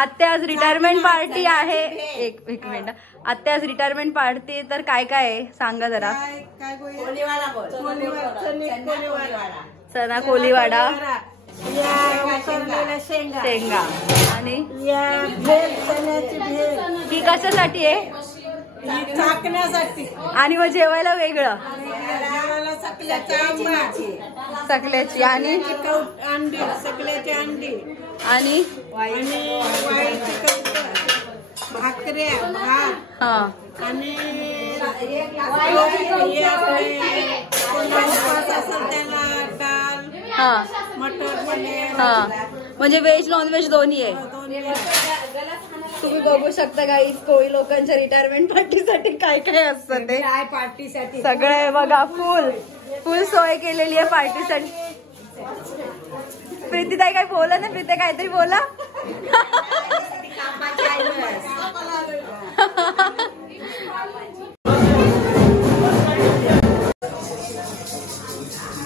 आत्या आज retirement party आहे. एक मिनिट, आत्या आज रिटायरमेंट पार्टी, तर काय काय आहे सांगा जरा. चना कोलीवाडा, शेंगा आणि ही कशासाठी आहे? आणि मग जेवायला वेगळं सकल्याची आणि सकल्याची अंडी आणि भाकऱ्या भात हा आणि त्याला डाळ हा मटर पनीर हा, म्हणजे व्हेज नॉनव्हेज दोन्ही आहे. तुम्ही बघू शकता गाईस, कोळी लोकांच्या रिटायरमेंट पार्टीसाठी काय काय असतं ते. पार्टीसाठी सगळं आहे बघा, फुल सोय केलेली आहे पार्टीसाठी. प्रीतीताई काय बोला ना, प्रीती काहीतरी बोला.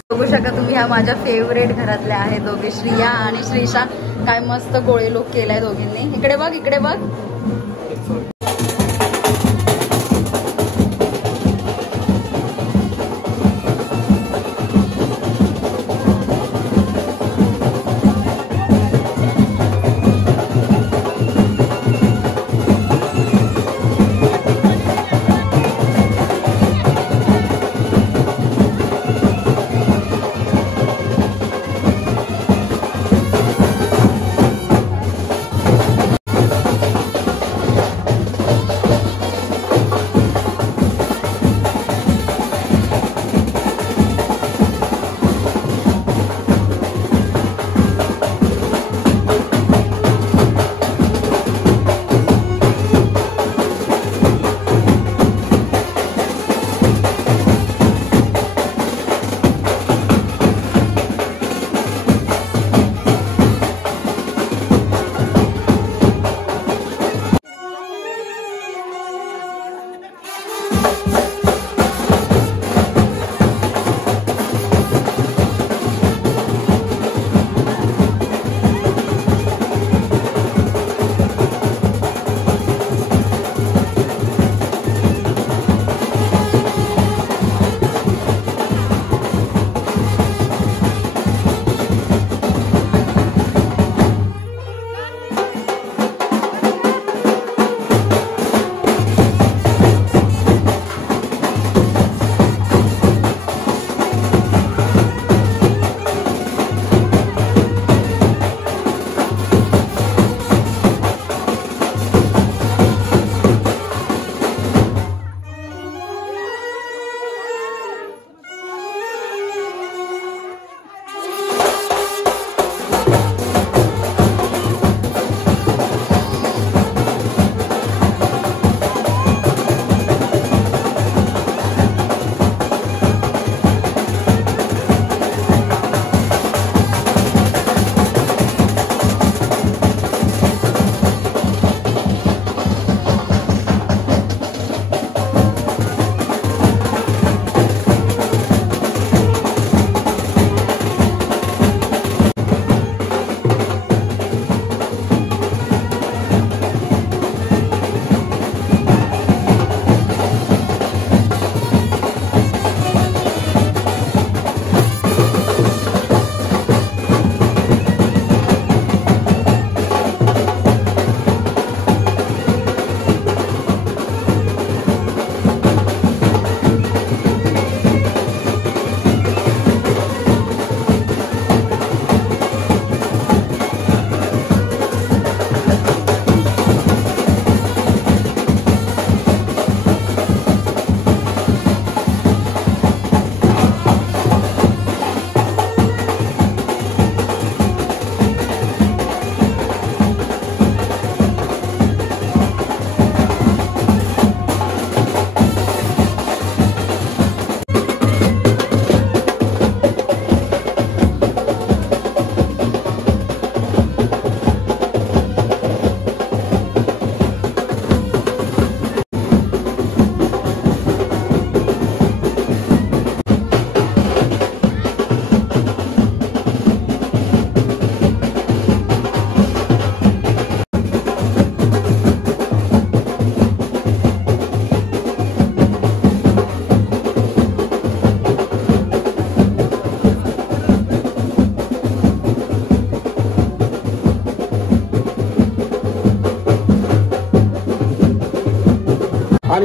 बघू शकता तुम्ही, ह्या माझ्या फेवरेट घरातल्या आहेत दोघे, श्रिया आणि श्रीशा. काय मस्त गोळे लोक केलाय दोघींनी. इकडे बघ, इकडे बघ.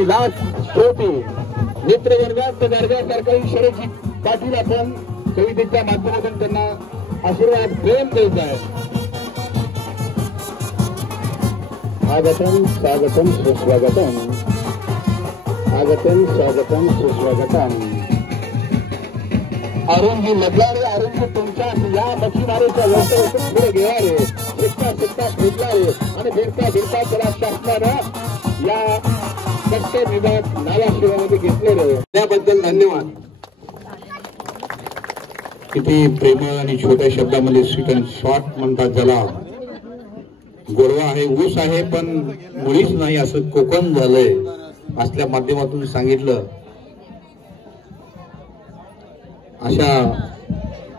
आणि लास्ट शेवटी मित्रवर्गात दर्जा सरकारी शर्यती पाटील आपण कवितेच्या माध्यमातून त्यांना आशीर्वाद प्रेम द्यायचा आहे. स्वागतम स्वागतम सुस्वागतम स्वागतम स्वागतम सुस्वागतम. अरुणजी लढणारे, अरुणजी तुमच्या या मच्छीमारीच्या व्यवस्थेतून पुढे घेणारे, शिकता शिकता भेटणारे आणि भेटता भेटता त्याला शासनानं या कष्ट विभाग नावाशिवामध्ये घेतलेले त्याबद्दल धन्यवाद. किती प्रेमळ आणि छोट्या शब्दामध्ये स्वीट अँड शॉर्ट म्हणतात ज्याला. गोडवा आहे, ऊस आहे, पण मुळीच नाही असं कोकण झालंय असल्या माध्यमातून सांगितलं. अशा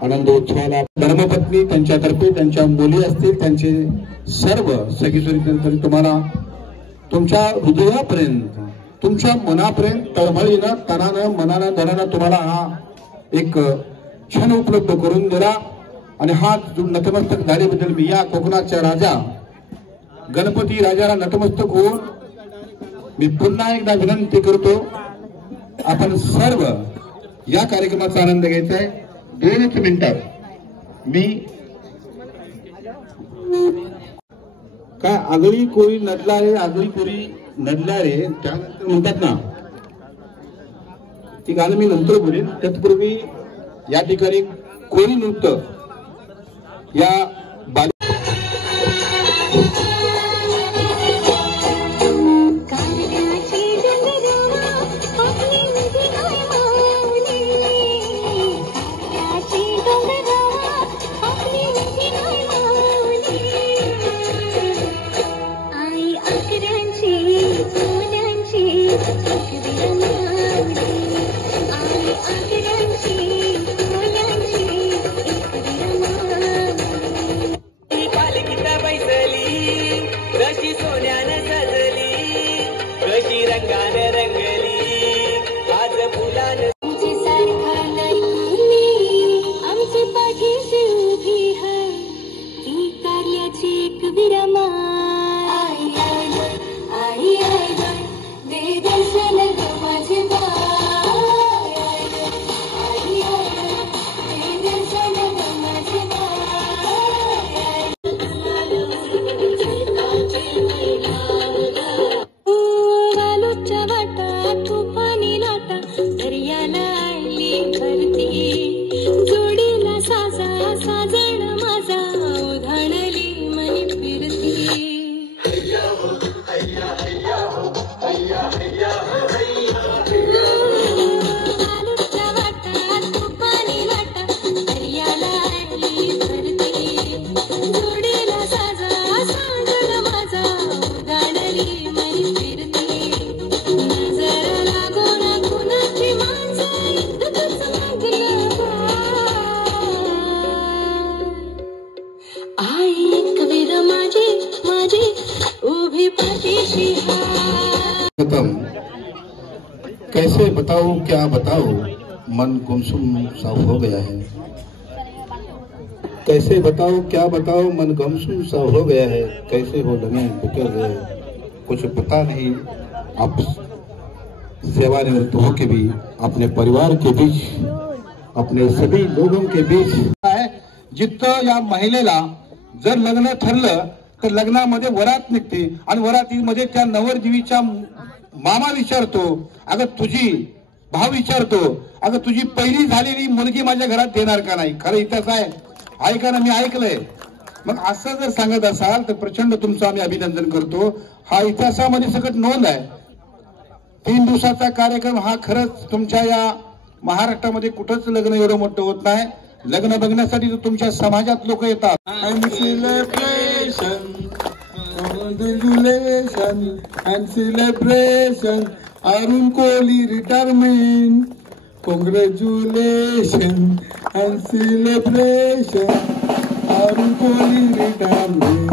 आनंदोत्सवाला धर्मपत्नी त्यांच्यातर्फे त्यांच्या मुली असतील त्यांचे सर्व सगळी तुम्हाला तुमच्या हृदयापर्यंत तुमच्या मनापर्यंत तळमळीनं तनानं मनानं धनानं तुम्हाला हा एक क्षण उपलब्ध करून दिला. आणि हा नतमस्तक झाल्याबद्दल मी या कोकणाच्या राजा गणपती राजाला नतमस्तक होऊन मी पुन्हा एकदा विनंती करतो, आपण सर्व या कार्यक्रमाचा आनंद घ्यायचा आहे. 2 मिनिटात मी काय आगळी कोळी नडलारे, आगळी कोळी नडलारे त्यानंतर म्हणतात ना, ती गाणं मी नंतर बोलेन. तत्पूर्वी या ठिकाणी कोळी नृत्य या कैसे बताऊं क्या बताऊं मन गुमसुम सा हो गया है. कैसे बताऊं क्या बताऊं मन गुमसुम सा हो गया है. कैसे हो लगे बिखर गए कुछ पता नहीं. आप सेवानिवृत्त हो के भी अपने परिवार के बीच अपने सभी लोगों के बीच है. जिथं या महिलेला जर लग्न ठरलं तर लग्नामध्ये वरात निघते आणि वरातीमध्ये त्या नवरदेवीच्या मामा विचारतो, अगं तुझी भाव विचारतो, अगं तुझी पहिली झालेली मुलगी माझ्या घरात देणार का नाही. खरं इतिहास आहे का ना, मी ऐकलंय. मग असं जर सांगत असाल तर प्रचंड तुमचं आम्ही अभिनंदन करतो. हा इतिहासामध्ये सगळं नोंद आहे. 3 दिवसाचा कार्यक्रम हा खरंच तुमच्या या महाराष्ट्रामध्ये कुठंच लग्न एवढं मोठं होत नाही. लग्न बघण्यासाठी तुमच्या समाजात लोक येतात. Congratulations and celebration Arun Kohli retirement. Congratulations and celebration Arun Kohli retirement.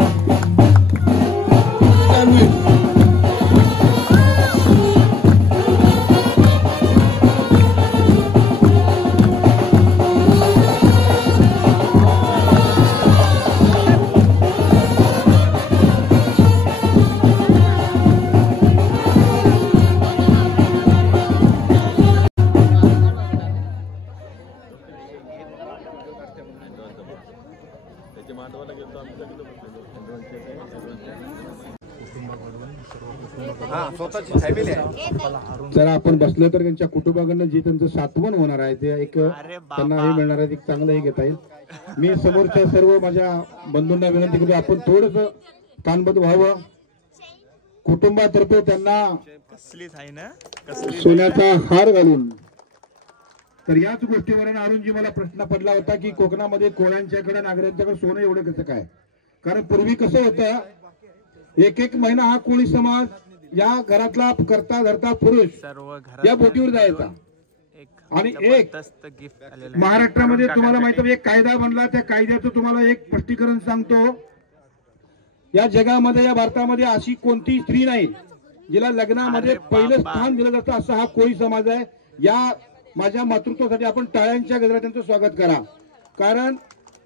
जर आपण बसलो तर त्यांच्या कुटुंबाकडनं जे त्यांचं सात्वन होणार आहे ते एक त्यांना हे मिळणार आहे, चांगलं हे घेता येईल. मी समोरच्या सर्व माझ्या बंधूंना विनंती करतो, आपण थोडस कानबद्ध व्हावं. कुटुंबातर्फे त्यांना सोन्याचा हार घालून. तर याच गोष्टीवरून अरुणजी मला प्रश्न पडला होता की कोकणामध्ये कोळ्यांच्याकडे नागरिकांच्याकडे सोनं एवढं कसं काय. कारण पूर्वी कसं होतं, एक एक महिना हा कोळी समाज या घरातला करता धरता पुरुष या बोटीवर जायचा. आणि एक महाराष्ट्रामध्ये तुम्हाला माहिती आहे एक कायदा बनला, त्या कायद्याचं तुम्हाला एक स्पष्टीकरण सांगतो. या जगामध्ये या भारतामध्ये अशी कोणती स्त्री नाही जिला लग्नामध्ये पहिलं स्थान दिलं जातं असा हा कोळी समाज आहे. या माझ्या मातृत्वासाठी आपण टाळ्यांच्या गजरात त्यांचं स्वागत करा. कारण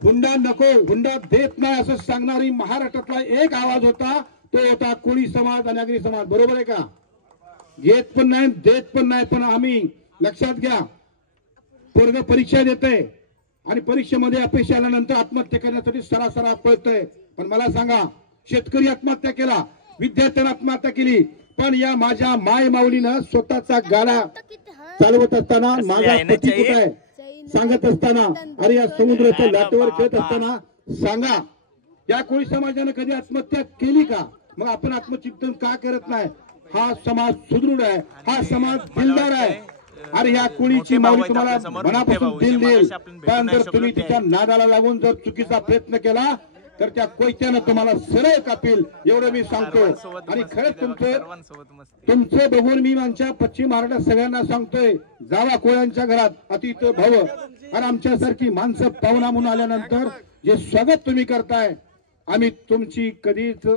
हुंडा नको, हुंडा देत नाही असं सांगणारी महाराष्ट्रातला एक आवाज होता, तो होता कोळी समाज आणि आगरी समाज. बरोबर आहे का? घेत पण नाही देत पण नाही. पण आम्ही लक्षात घ्या, पोरग परीक्षा देतय आणि परीक्षेमध्ये अपेक्षा आल्यानंतर आत्महत्या करण्यासाठी सरासरा पळतय. पण मला सांगा, शेतकरी आत्महत्या केला, विद्यार्थ्यांनी आत्महत्या केली, पण या माझ्या माय माऊलीनं स्वतःचा गाडा चालवत असताना, माझा पती कुठे आहे सांगत असताना, अरे या समुद्राच्या लाटेवर खेळत असताना सांगा, या कोळी समाजाने कधी आत्महत्या केली का? मग आपण आत्मचिंतन का करत नाही? हा समाज सुदृढ आहे, हा समाज दिलदार आहे. अरे या कोळीची माऊली तुम्हाला मनापासून दिल देईल. पण जर तुम्ही तिच्या नादाला लागून जर चुकीचा प्रयत्न केला तर त्या कोयत्यानं तुम्हाला सरळ कापील, एवढं मी सांगतो. आणि खरंच तुमचं बघून मी आमच्या पश्चिम महाराष्ट्रात सगळ्यांना सांगतोय, जावा कोळ्यांच्या घरात, अतिथी भव. आणि आमच्यासारखी माणसं पाहुणा म्हणून आल्यानंतर जे स्वागत तुम्ही करताय, आम्ही तुमची कधीच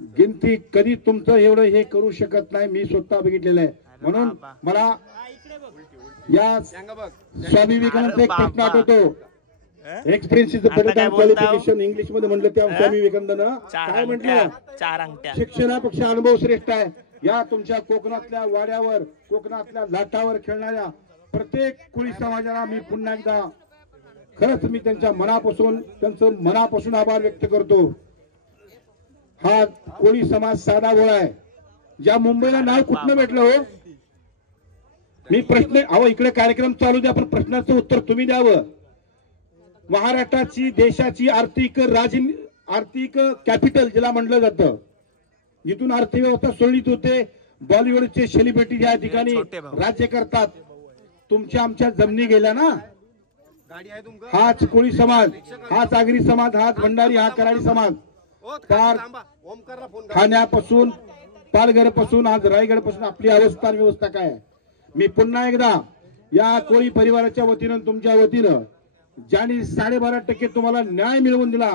गिनती, कधी तुमचं एवढं हे करू शकत नाही. मी स्वतः बघितलेलं आहे. म्हणून मला या स्वामी विवेकानंद एक प्रश्न आठवतो, experience is better than qualification. English मध्ये म्हटलं त्या स्वामी विवेकानंदनं काय म्हटलं, शिक्षणापेक्षा अनुभव श्रेष्ठ आहे. या तुमच्या कोकणातल्या वाड्यावर, कोकणातल्या लाटावर खेळणाऱ्या प्रत्येक कोळी समाजाला मी पुन्हा एकदा खरंच मी त्यांच्या मनापासून आभार व्यक्त करतो. हा कोळी समाज साधा भोळा आहे. ज्या मुंबईला नाव कुठनं भेटलं हो? मी प्रश्न अहो इकडे कार्यक्रम चालू द्या, पण प्रश्नाचं उत्तर तुम्ही द्यावं. महाराष्ट्राची देशाची आर्थिक कॅपिटल ज्याला म्हटलं जातं, जिथून अर्थव्यवस्था सुरळीत होते, बॉलिवूडचे सेलिब्रिटी या ठिकाणी राज्य करतात. तुमच्या आमच्या जमिनी गेल्या ना. हाच कोळी समाज, हाच आगरी समाज, हाच भंडारी, हा कराडी समाज पार ठाण्यापासून पालघर पासून आज रायगड पासून आपली अवस्था व्यवस्था काय आहे. मी पुन्हा एकदा या कोळी परिवाराच्या वतीनं तुमच्या वतीनं ज्यांनी 12.5% तुम्हाला न्याय मिळवून दिला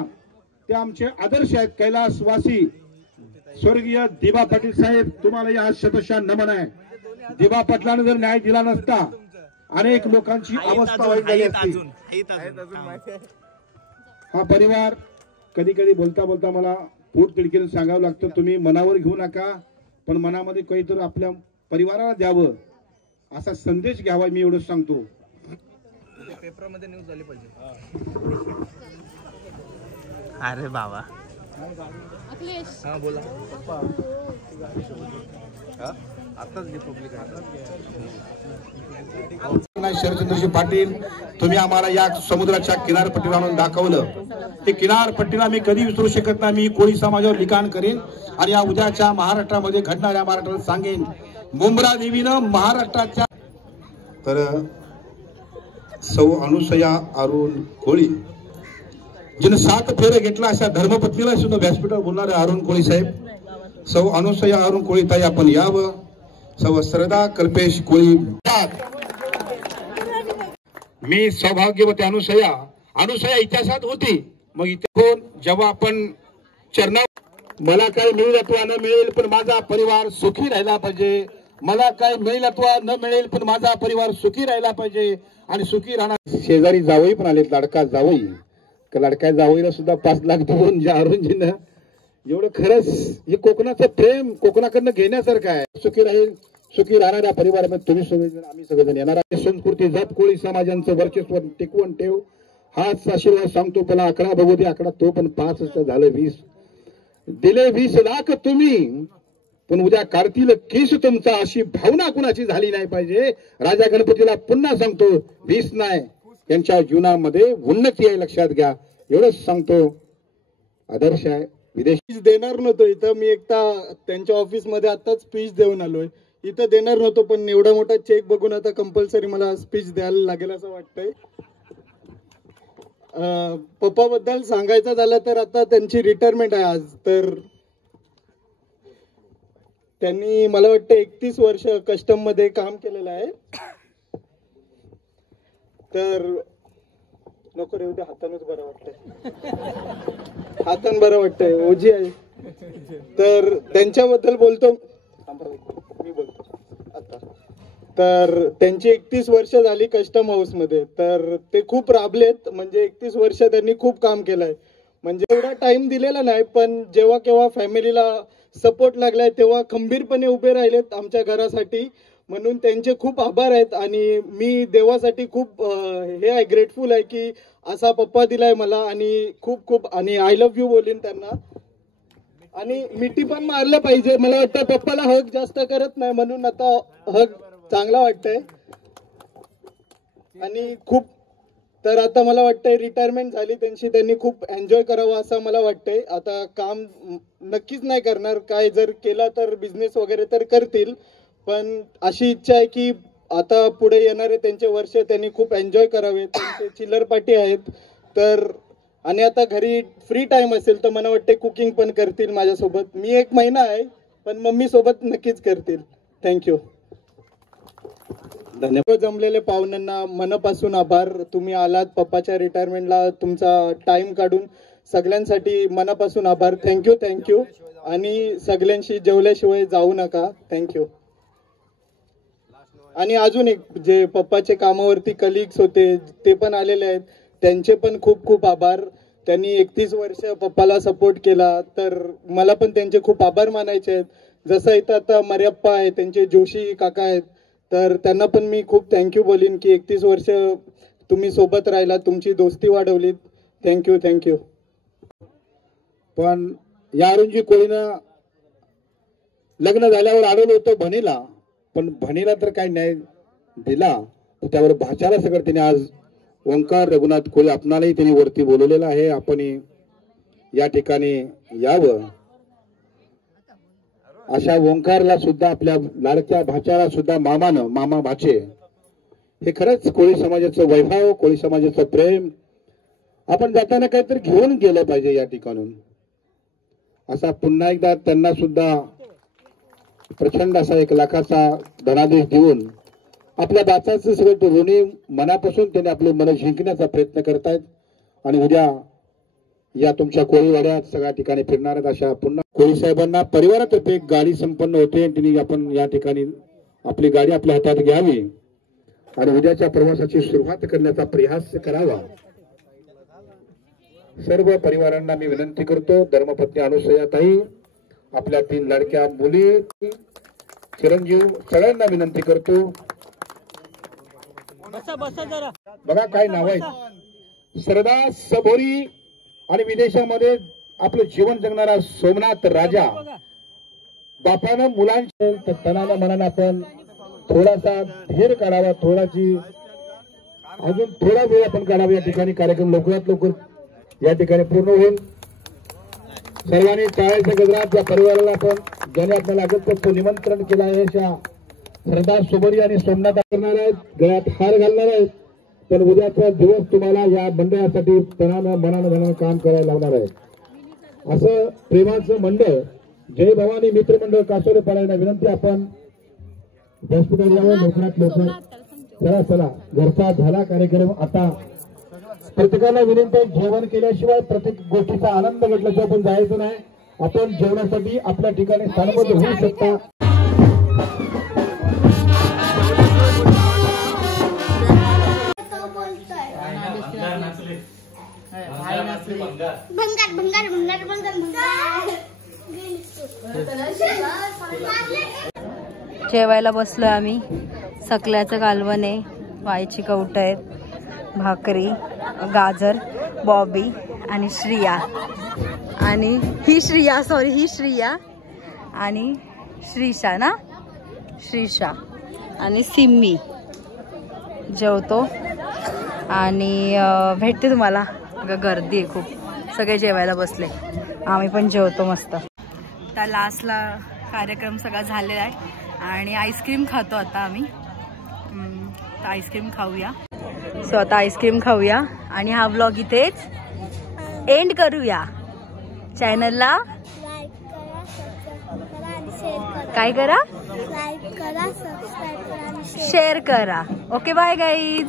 ते आमचे आदर्श आहेत. कैलासवासी स्वर्गीय दिबा पाटील साहेब, तुम्हाला या शतशः नमन आहे. दिबा पाटलाने जर न्याय दिला नसता अनेक लोकांची अवस्था वाईट झाली असती. हा परिवार कधी कधी बोलता बोलता मला पोट तिडकीने सांगावं लागतं, तुम्ही मनावर घेऊ नका, पण मनामध्ये काहीतरी आपल्या परिवाराला द्यावं असा संदेश घ्यावा, मी एवढंच सांगतो. पेपरमध्ये न्यूज झाली पाहिजे. अरे बाबा हा बोला. शरदचंद्रजी पाटील, तुम्ही आम्हाला या समुद्राच्या किनारपट्टीला आणून दाखवलं. ते किनारपट्टीला मी कधी विसरू शकत नाही. मी कोळी समाजावर लिखाण करेन आणि या उद्याच्या महाराष्ट्रामध्ये घडणाऱ्या महाराष्ट्राला सांगेन, मुंब्रा देवीनं महाराष्ट्राच्या. तर सौ अनुसया अरुण कोळी जिने 7 फेरे घेतला अशा धर्मपत्नीला सुद्धा व्यासपीठावर बोलणारे अरुण कोळी साहेब. सौ अनुसया अरुण कोळी ताई आपण यावं. सौ श्रद्धा कल्पेश कोळी. मी सौभाग्यवती अनुसया इतिहासात होती. मग इथे जेव्हा आपण चरणा, मला काय मिळेल अथवा न मिळेल पण माझा परिवार सुखी राहिला पाहिजे. मला काय मिळेल अथवा न मिळेल पण माझा परिवार सुखी राहिला पाहिजे आणि सुखी राहणार. शेजारी जावई पण आलेत, लाडका जावई. लाडक्या जावईला सुद्धा 5 लाख देऊन ज्या अरुणजीनं एवढं, खरंच हे कोकणाचं प्रेम कोकणाकडनं घेण्यासारखं आहे. सुखी राहील, सुखी राहणाऱ्या परिवारामध्ये तुम्ही सगळेजण आम्ही सगळेजण येणार. संस्कृती जप, कोळी समाजांचं वर्चस्व टिकवून ठेव, हाच आशीर्वाद सांगतो. पण 11 बघू दे, 11 तो पण 5 झालं 20. दिले 20 लाख तुम्ही पण उद्या काढतील केस तुमचा अशी भावना कुणाची झाली नाही पाहिजे. राजा गणपतीला पुन्हा सांगतो, 20 नाही यांच्या जीवनामध्ये उन्नती आहे, लक्षात घ्या. एवढंच सांगतो. आदर्श आहे. विदेशी देणार नव्हतो इथं, मी एकटा त्यांच्या ऑफिस मध्ये आताच स्पीच देऊन आलोय. इथं देणार नव्हतो, पण एवढा मोठा चेक बघून आता कंपल्सरी मला स्पीच द्यायला लागेल असं वाटतंय. पप्पा बद्दल सांगायचं झालं तर आता त्यांची रिटायरमेंट आहे आज. तर त्यांनी मला वाटतं 31 वर्ष कस्टम मध्ये काम केलेलं आहे. तर नको रे, उद्या हातानच बरं वाटतंय, हातान बरं वाटतंय, ओझी आहे. तर त्यांच्याबद्दल बोलतो मी, बोलतो आता. तर त्यांची 31 वर्ष झाली कस्टम हाऊस मध्ये. तर ते खूप राबलेत, म्हणजे 31 वर्ष त्यांनी खूप काम केलंय. म्हणजे एवढा टाइम दिलेला नाही, पण जेव्हा केव्हा फॅमिलीला सपोर्ट लागलाय तेव्हा खंबीरपणे उभे राहिलेत आमच्या घरासाठी. म्हणून त्यांचे खूप आभार आहेत. आणि मी देवासाठी खूप हे आहे, ग्रेटफुल आहे की असा पप्पा दिलाय मला. आणि खूप खूप आणि आय लव्ह यू बोलीन त्यांना. आणि मिठी पण मारलं पाहिजे. मला वाटतं पप्पाला हग जास्त करत नाही, म्हणून आता हग चांगला वाटतंय. आणि खूप, तर आता मला वाटतंय रिटायरमेंट झाली त्यांची, त्यांनी खूप एन्जॉय करावं असं मला वाटतंय. आता काम नक्कीच नाही करणार, काय जर केला तर बिझनेस वगैरे तर करतील. पण अशी इच्छा आहे की आता पुढे येणारे त्यांचे वर्ष त्यांनी खूप एन्जॉय करावे. त्यांचे चिल्लर पार्टी आहेत. तर आणि आता घरी फ्री टाइम असेल तर मला वाटते कुकिंग पण करतील माझ्यासोबत. मी 1 महिना आहे, पण मम्मी सोबत नक्कीच करतील. थँक्यू. धन्यवाद. जमलेले पाहुण्यांना मनापासून आभार. तुम्ही आलात पप्पाच्या रिटायरमेंटला, तुमचा टाइम काढून सगळ्यांसाठी मनापासून आभार. Thank you thank you. आणि सगळ्यांशी जेवल्याशिवाय जाऊ नका. थँक्यू. आणि अजून एक, जे पप्पाचे कामावरती कलिग्स होते ते पण आलेले आहेत, त्यांचे पण खूप खूप आभार. त्यांनी 31 वर्ष पप्पाला सपोर्ट केला. तर मला पण त्यांचे खूप आभार मानायचे आहेत. जसं इथं आता मर्याप्पा आहे, त्यांचे जोशी काका आहेत, तर त्यांना पण मी खूप थँक्यू बोलीन की 31 वर्ष तुम्ही सोबत राहिला, तुमची दोस्ती वाढवलीत. Thank you thank you. पण या अरुणजी कोळीनं लग्न झाल्यावर आलेलो होतो भणीला, पण भणीला तर काही न्याय दिला, त्यावर भाच्याला सगळं त्याने आज ओंकार रघुनाथ कोळी आपणालाही त्यांनी वरती बोलवलेलं आहे. आपण या ठिकाणी यावं. अशा ओंकारला सुद्धा, आपल्या लाडक्या भाच्याला सुद्धा मामा भाचे, हे खरंच कोळी समाजाचं वैभव, कोळी समाजाचं प्रेम. आपण जाताना काहीतरी घेऊन गेलं पाहिजे या ठिकाणून. असा पुन्हा एकदा त्यांना सुद्धा प्रचंड असा 1 लाखाचा धनादेश देऊन आपल्या बाचाचं सगळं ऋणी मनापासून त्यांनी आपले मन जिंकण्याचा प्रयत्न करतायत. आणि उद्या या तुमच्या कोळीवाड्यात सगळ्या ठिकाणी फिरणार आहेत. अशा पुन्हा कोळी साहेबांना परिवारातर्फे एक गाडी संपन्न होते, त्यांनी आपण या ठिकाणी आपली गाडी आपल्या हातात घ्यावी आणि उद्याच्या प्रवासाची सुरुवात करण्याचा प्रयास करावा. सर्व परिवारांना मी विनंती करतो. धर्मपत्नी अनुसयाताई, आपल्या 3 लाडक्या मुली, चिरंजीव, सगळ्यांना विनंती करतो. बघा काय नाव आहेत. सरदार सबोरी आणि विदेशामध्ये आपलं जीवन जगणारा सोमनाथ राजा. बापानं मुलांच्या तनाला मनानं आपण थोडासा धीर काढावा, अजून थोडा वेळ आपण काढावा. या ठिकाणी कार्यक्रम लवकरात लवकर या ठिकाणी पूर्ण होईल. सर्वांनी टाळ्याच्या गजरात या परिवाराला आपण ज्याने आपल्याला अगत्य निमंत्रण केलं आहे अशा सरदार सोबरी आणि सोमनाथ करणार आहेत, गळ्यात हार घालणार आहेत. पण उद्याचा दिवस तुम्हाला या मंडळासाठी तनानं मनानं धनानं काम करायला लावणार आहे. असं प्रेमाचं मंडळ जय भवानी मित्र मंडळ कासोरे पाडायला विनंती. आपण व्यासपीठावर जावं लवकरात लवकर. चला घरचा झाला कार्यक्रम. आता प्रत्येकाला विनंती, जेवण केल्याशिवाय प्रत्येक गोष्टीचा आनंद घेतल्याशिवाय आपण जायचं नाही. आपण जेवणासाठी आपल्या ठिकाणी स्थानबद्ध होऊ शकता. जेवायला बसलोय आम्ही. सकल्याचं कालवण आहे, वायची कवट आहेत, भाकरी, गाजर, बॉबी आणि श्रिया. आणि ही श्रिया आणि श्रीशा ना, श्रीशा आणि सिम्मी जेवतो आणि भेटते तुम्हाला. गर्दी आहे खूप, सगळे जेवायला बसले, आम्ही पण जेवतो मस्त. त्या लास्टला कार्यक्रम सगळा झालेला आहे आणि आईस्क्रीम खातो आता आम्ही. तर आईस्क्रीम खाऊया. सो आता आईस्क्रीम खाऊया आणि हा व्लॉग इथेच एंड करूया. चॅनलला काय करा, लाईक करा, सबस्क्राईब करा आणि शेअर करा. Okay bye guys.